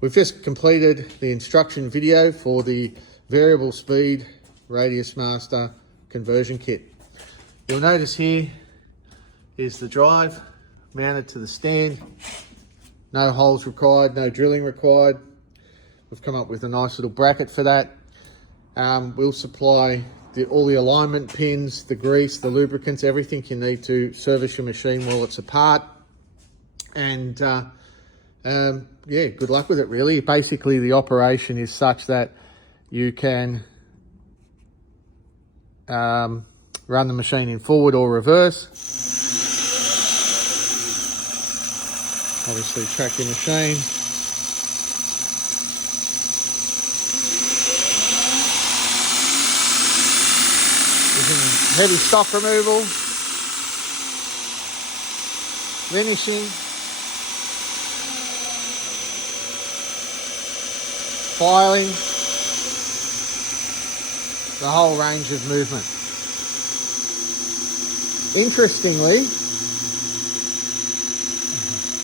We've just completed the instruction video for the variable speed Radius Master conversion kit. You'll notice here is the drive mounted to the stand. No holes required, no drilling required. We've come up with a nice little bracket for that. We'll supply all the alignment pins, the grease, the lubricants, everything you need to service your machine while it's apart. And yeah, good luck with it really. Basically the operation is such that you can run the machine in forward or reverse. Obviously track your machine. Heavy stock removal, finishing, filing, the whole range of movement. Interestingly,